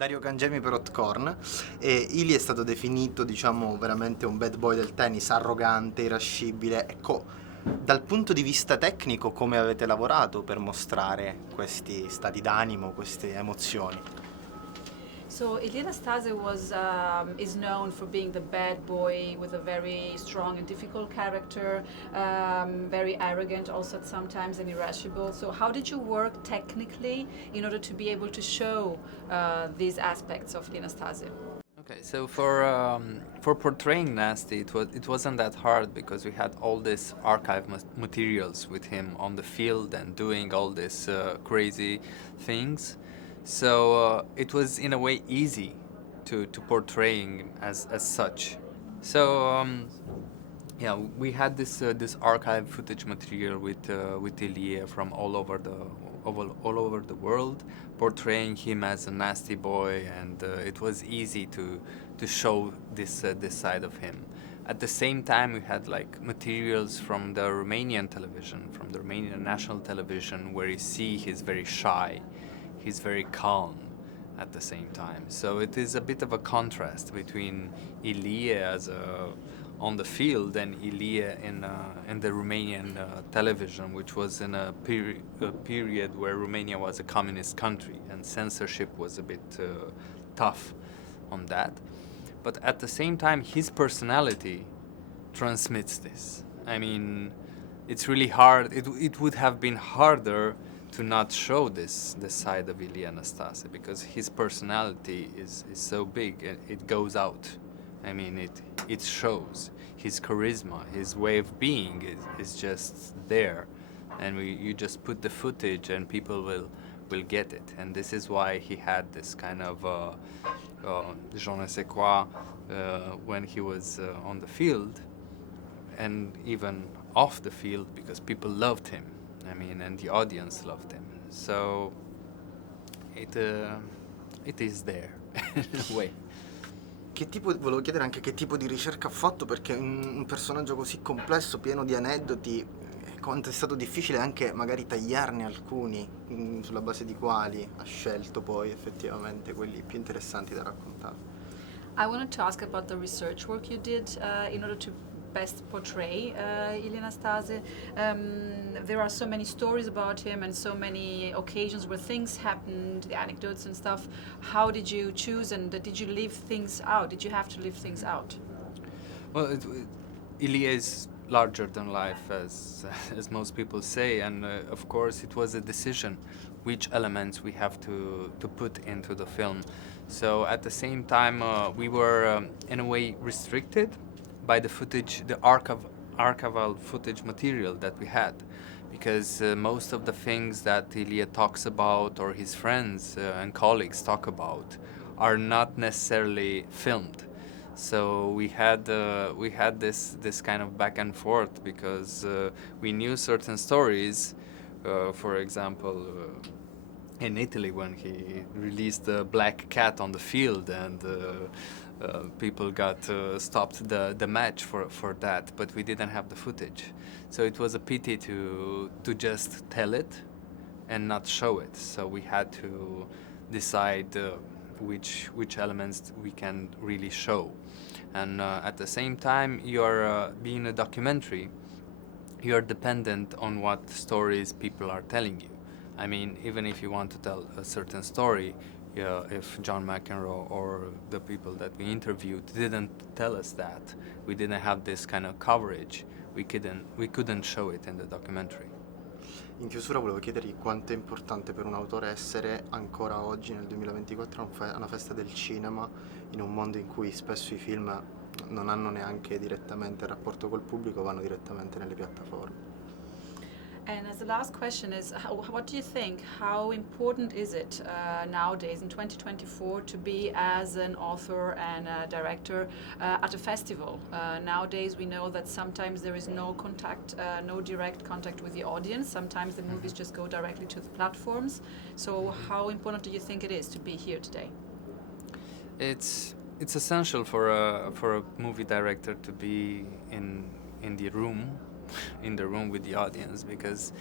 Dario Cangemi per Hotcorn, e Ilie è stato definito, diciamo, veramente un bad boy del tennis, arrogante, irascibile. Ecco, dal punto di vista tecnico, come avete lavorato per mostrare questi stati d'animo, queste emozioni? So Ilie Năstase is known for being the bad boy with a very strong and difficult character, very arrogant also sometimes and irascible. So how did you work technically in order to be able to show these aspects of Ilie Năstase? Okay, so for portraying Nasty, it wasn't that hard because we had all this archive materials with him on the field and doing all these crazy things. So it was in a way easy to portraying as such. So yeah, we had this archive footage material with Ilie from all over the world, portraying him as a nasty boy, and it was easy to show this side of him. At the same time, we had like materials from the Romanian television, from the Romanian national television, where you see he's very shy, he's very calm at the same time. So it is a bit of a contrast between Ilie on the field and Ilie in the Romanian television, which was in a period where Romania was a communist country and censorship was a bit tough on that. But at the same time, his personality transmits this. I mean, it's really hard. It would have been harder to not show this side of Ilie Năstase because his personality is so big. It goes out. I mean, it shows. His charisma, his way of being is just there. And you just put the footage and people will get it. And this is why he had this kind of je ne sais quoi when he was on the field and even off the field because people loved him. I mean, and the audience loved him. So it is there in a way. Volevo chiedere anche che tipo di ricerca ha fatto, perché un personaggio così complesso, pieno di aneddoti, quanto è stato difficile anche magari tagliarne alcuni, sulla base di quali ha scelto poi effettivamente quelli più interessanti da raccontare. I wanted to ask about the research work you did in order to best portray Ilie Năstase. There are so many stories about him and so many occasions where things happened, the anecdotes and stuff. How did you choose and did you leave things out? Did you have to leave things out? Well, Ilie is larger than life, as most people say, and of course it was a decision which elements we have to put into the film. So at the same time, we were in a way restricted by the footage, the archival footage material that we had, because most of the things that Ilie talks about or his friends and colleagues talk about are not necessarily filmed. So we had this kind of back and forth because we knew certain stories. For example, in Italy, when he released the black cat on the field and people got stopped the match for that, but we didn't have the footage. So it was a pity to just tell it and not show it. So we had to decide which elements we can really show. And at the same time, you're being a documentary, you're dependent on what stories people are telling you. I mean, even if you want to tell a certain story, if John McEnroe or the people that we interviewed didn't tell us that, we didn't have this kind of coverage, we couldn't show it in the documentary. In chiusura volevo chiedergli quanto è importante per un autore essere ancora oggi nel 2024 una festa del cinema, in un mondo in cui spesso i film non hanno neanche direttamente il rapporto col pubblico, vanno direttamente nelle piattaforme. And as the last question is, what do you think? How important is it nowadays in 2024 to be as an author and a director at a festival? Nowadays we know that sometimes there is no contact, no direct contact with the audience. Sometimes the movies just go directly to the platforms. So how important do you think it is to be here today? It's essential for a movie director to be in the room with the audience, because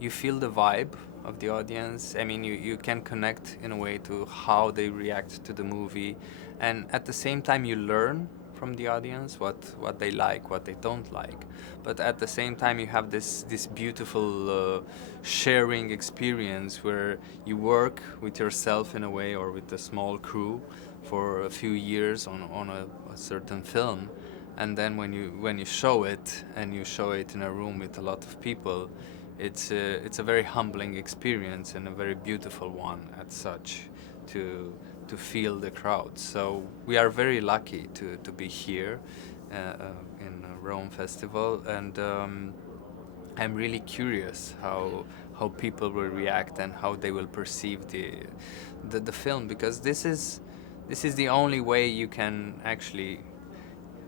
you feel the vibe of the audience. I mean, you can connect in a way to how they react to the movie, and at the same time you learn from the audience what they like, what they don't like. But at the same time you have this beautiful sharing experience where you work with yourself in a way, or with a small crew for a few years on a certain film, and then when you show it, and you show it in a room with a lot of people, it's a very humbling experience, and a very beautiful one at such, to feel the crowd. So we are very lucky to be here in Rome Festival, and I'm really curious how people will react and how they will perceive the film, because this is the only way you can actually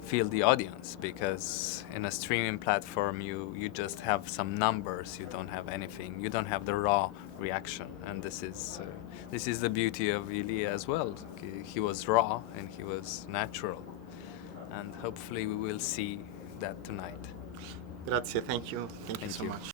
feel the audience, because in a streaming platform you just have some numbers, you don't have anything, you don't have the raw reaction, and this is the beauty of Ilie as well. He was raw and he was natural, and hopefully we will see that tonight. Grazie, thank you so much.